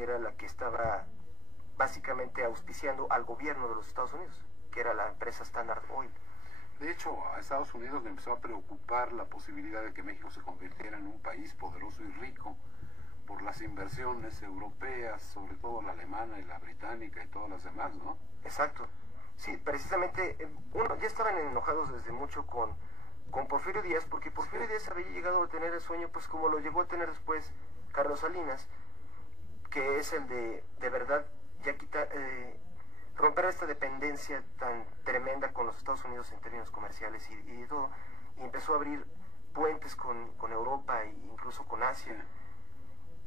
que era la que estaba básicamente auspiciando al gobierno de los Estados Unidos, que era la empresa Standard Oil. De hecho, a Estados Unidos le empezó a preocupar la posibilidad de que México se convirtiera en un país poderoso y rico por las inversiones europeas, sobre todo la alemana y la británica y todas las demás, ¿no? Exacto. Sí, precisamente, ya estaban enojados desde mucho con Porfirio Díaz, porque Porfirio Díaz había llegado a tener el sueño, pues como lo llegó a tener después Carlos Salinas, que es el de verdad, ya romper esta dependencia tan tremenda con los Estados Unidos en términos comerciales y todo, y empezó a abrir puentes con Europa e incluso con Asia.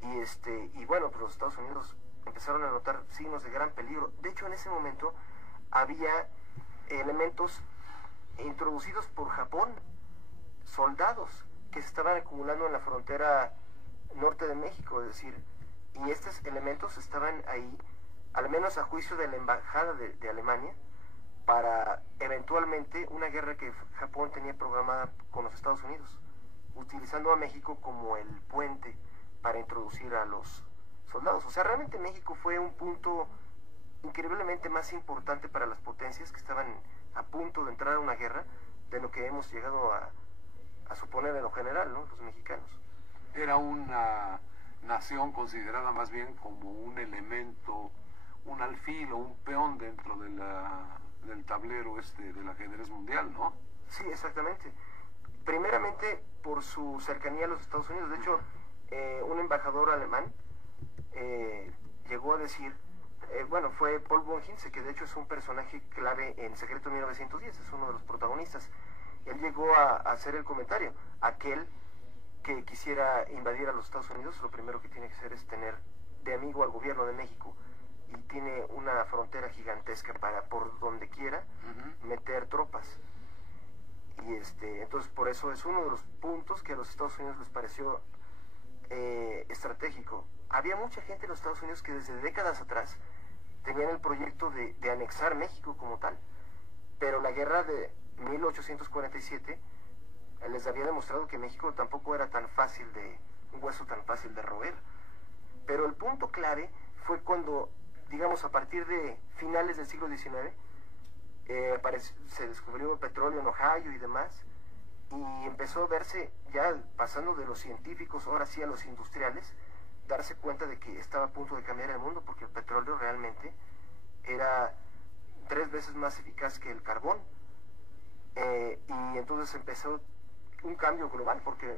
Y bueno, pues los Estados Unidos empezaron a notar signos de gran peligro. De hecho, en ese momento había elementos introducidos por Japón, soldados que se estaban acumulando en la frontera norte de México, es decir, y estos elementos estaban ahí, al menos a juicio de la embajada de Alemania, para eventualmente una guerra que Japón tenía programada con los Estados Unidos, utilizando a México como el puente para introducir a los soldados. O sea, realmente México fue un punto increíblemente más importante para las potencias que estaban a punto de entrar a una guerra de lo que hemos llegado a suponer en lo general, ¿no? Los mexicanos. Era una nación considerada más bien como un elemento, un alfil o un peón dentro de del tablero del ajedrez mundial, ¿no? Sí, exactamente. Primeramente por su cercanía a los Estados Unidos. De hecho, un embajador alemán llegó a decir, bueno, fue Paul von Hinze, que de hecho es un personaje clave en Secreto 1910, es uno de los protagonistas. Él llegó a hacer el comentario: aquel que quisiera invadir a los Estados Unidos, lo primero que tiene que hacer es tener de amigo al gobierno de México, y tiene una frontera gigantesca para por donde quiera meter tropas. Y entonces por eso es uno de los puntos que a los Estados Unidos les pareció estratégico. Había mucha gente en los Estados Unidos que desde décadas atrás tenían el proyecto de anexar México como tal, pero la guerra de 1847 les había demostrado que México tampoco era tan fácil un hueso tan fácil de roer. Pero el punto clave fue cuando, digamos, a partir de finales del siglo XIX, se descubrió el petróleo en Ohio y demás, y empezó a verse, ya pasando de los científicos, ahora sí a los industriales, darse cuenta de que estaba a punto de cambiar el mundo, porque el petróleo realmente era 3 veces más eficaz que el carbón. Y entonces empezó un cambio global, porque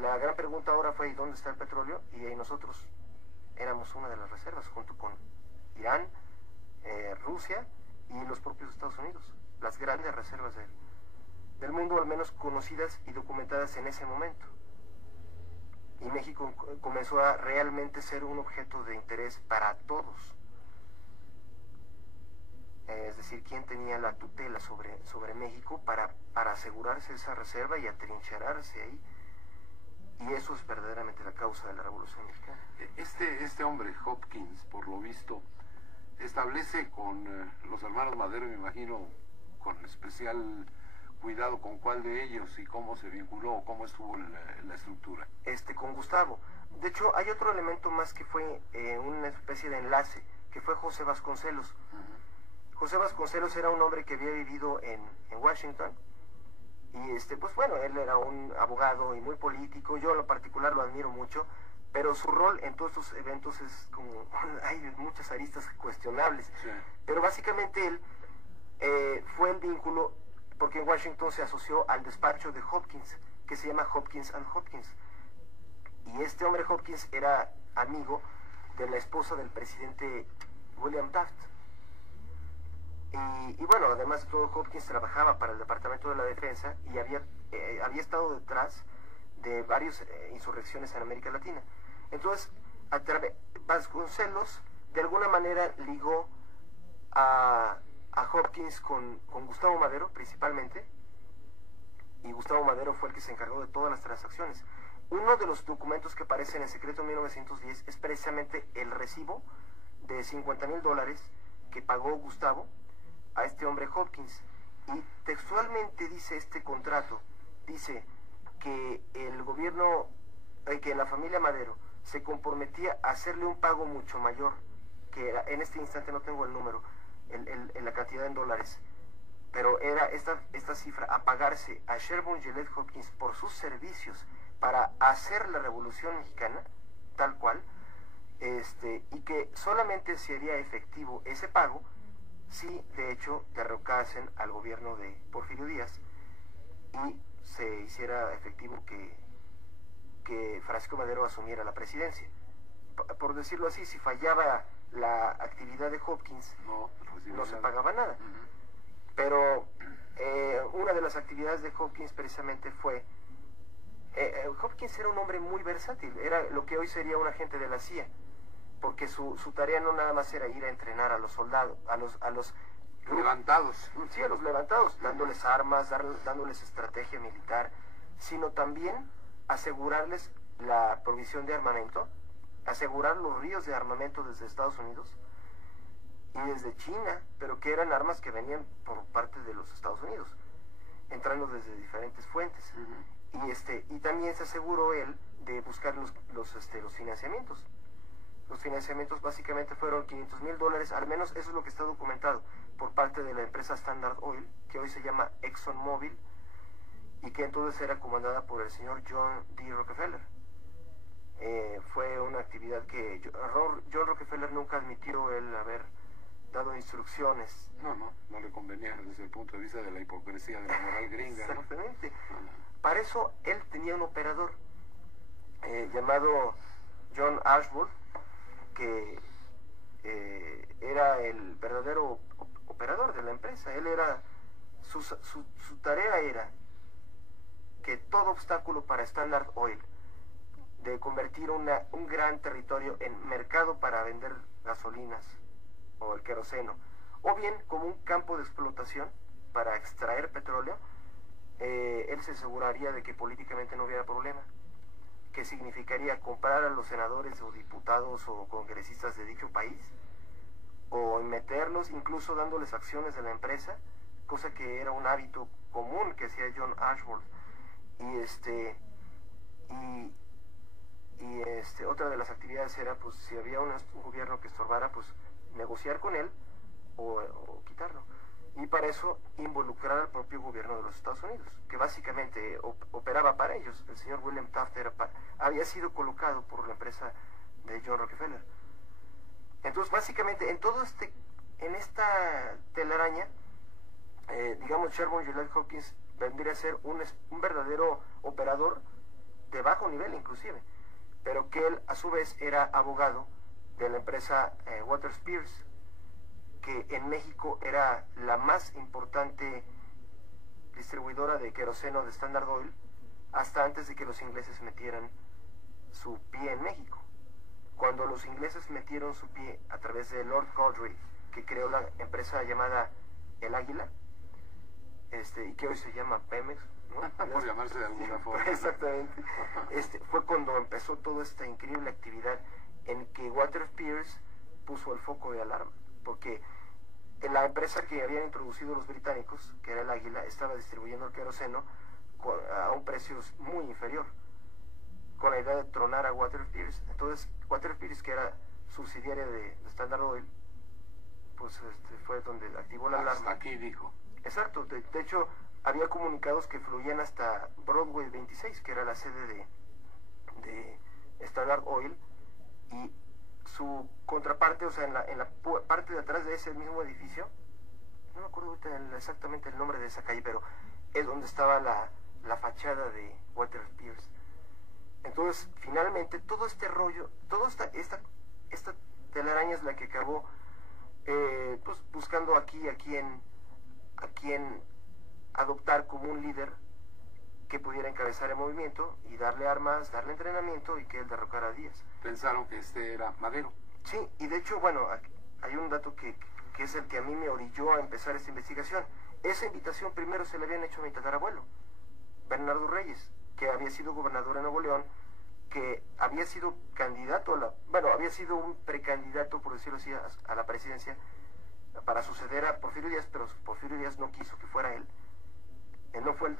la gran pregunta ahora fue: ¿y dónde está el petróleo? Y ahí nosotros éramos una de las reservas, junto con Irán, Rusia y los propios Estados Unidos, las grandes reservas del mundo, al menos conocidas y documentadas en ese momento. Y México comenzó a realmente ser un objeto de interés para todos. Es decir, quién tenía la tutela sobre México para asegurarse esa reserva y atrincherarse ahí. Y eso es verdaderamente la causa de la Revolución Mexicana. Este hombre, Hopkins, por lo visto, establece con los hermanos Madero, me imagino, con especial cuidado con cuál de ellos y cómo se vinculó, cómo estuvo la estructura. Con Gustavo. De hecho, hay otro elemento más que fue una especie de enlace, que fue José Vasconcelos. José Vasconcelos era un hombre que había vivido en Washington, y pues bueno, él era un abogado y muy político. Yo en lo particular lo admiro mucho, pero su rol en todos estos eventos es como, hay muchas aristas cuestionables. Sí. Pero básicamente él fue el vínculo, porque en Washington se asoció al despacho de Hopkins, que se llama Hopkins and Hopkins. Y este hombre Hopkins era amigo de la esposa del presidente William Taft. Y bueno, además de todo, Hopkins trabajaba para el Departamento de la Defensa y había estado detrás de varias insurrecciones en América Latina. Entonces, Vasconcelos de alguna manera ligó a Hopkins con Gustavo Madero principalmente, y Gustavo Madero fue el que se encargó de todas las transacciones. Uno de los documentos que aparece en el Secreto 1910 es precisamente el recibo de $50,000 que pagó Gustavo a este hombre Hopkins, y textualmente dice este contrato, dice que el gobierno, que la familia Madero se comprometía a hacerle un pago mucho mayor, que era, en este instante no tengo el número, la cantidad en dólares, pero era esta cifra, a pagarse a Sherburne Gillette Hopkins por sus servicios para hacer la Revolución Mexicana, tal cual, y que solamente sería efectivo ese pago si de hecho derrocasen al gobierno de Porfirio Díaz y se hiciera efectivo que Francisco Madero asumiera la presidencia. Por decirlo así, si fallaba la actividad de Hopkins, no se pagaba nada. Pero una de las actividades de Hopkins precisamente fue... Hopkins era un hombre muy versátil, era lo que hoy sería un agente de la CIA, porque su tarea no nada más era ir a entrenar a los soldados, a los levantados. Sí, a los levantados, dándoles armas, dándoles estrategia militar, sino también asegurarles la provisión de armamento, asegurar los ríos de armamento desde Estados Unidos y desde China, pero que eran armas que venían por parte de los Estados Unidos, entrando desde diferentes fuentes. Y también se aseguró él de buscar los financiamientos. Los financiamientos básicamente fueron $500,000, al menos eso es lo que está documentado, por parte de la empresa Standard Oil, que hoy se llama ExxonMobil, y que entonces era comandada por el señor John D. Rockefeller. Fue una actividad que John Rockefeller nunca admitió él haber dado instrucciones. No le convenía desde el punto de vista de la hipocresía de la moral gringa. Exactamente. Para eso él tenía un operador llamado John Ashworth, que era el verdadero operador de la empresa. Él era su tarea era que todo obstáculo para Standard Oil de convertir un gran territorio en mercado para vender gasolinas o el queroseno, o bien como un campo de explotación para extraer petróleo, él se aseguraría de que políticamente no hubiera problema, que significaría comprar a los senadores o diputados o congresistas de dicho país, o meterlos incluso dándoles acciones de la empresa, cosa que era un hábito común que hacía John Ashworth. Otra de las actividades era, pues, si había un gobierno que estorbara, pues negociar con él o quitarlo. Y para eso involucrar al propio gobierno de los Estados Unidos, que básicamente operaba para ellos. El señor William Taft había sido colocado por la empresa de John Rockefeller. Entonces, básicamente, en esta telaraña, digamos, Sherburne Gillette Hopkins vendría a ser un verdadero operador de bajo nivel inclusive, pero que él a su vez era abogado de la empresa Walter Spears, que en México era la más importante distribuidora de queroseno de Standard Oil hasta antes de que los ingleses metieran su pie en México. Cuando los ingleses metieron su pie a través de Lord Cowdrey, que creó la empresa llamada El Águila, y que hoy se llama Pemex, ¿no? Por llamarse de alguna forma. Exactamente. Fue cuando empezó toda esta increíble actividad en que Walter Spears puso el foco de alarma, porque la empresa que habían introducido los británicos, que era El Águila, estaba distribuyendo el queroseno a un precio muy inferior, con la idea de tronar a Walter Spears. Entonces, Walter Spears, que era subsidiaria de Standard Oil, pues fue donde activó la alarma. Aquí dijo. Exacto. De hecho, había comunicados que fluían hasta Broadway 26, que era la sede de Standard Oil, y su contraparte, o sea, en la parte de atrás de ese mismo edificio, no me acuerdo ahorita exactamente el nombre de esa calle, pero es donde estaba la fachada de Walter Spears. Entonces, finalmente, todo este rollo, toda esta telaraña es la que acabó pues buscando a quien adoptar como un líder que pudiera encabezar el movimiento y darle armas, darle entrenamiento y que él derrocara a Díaz. Pensaron que era Madero. Sí, y de hecho, bueno, hay un dato que es el que a mí me orilló a empezar esta investigación. Esa invitación primero se le habían hecho a mi tatarabuelo, Bernardo Reyes, que había sido gobernador de Nuevo León, que había sido candidato había sido un precandidato, por decirlo así, a la presidencia para suceder a Porfirio Díaz, pero Porfirio Díaz no quiso que fuera él. Él no fue el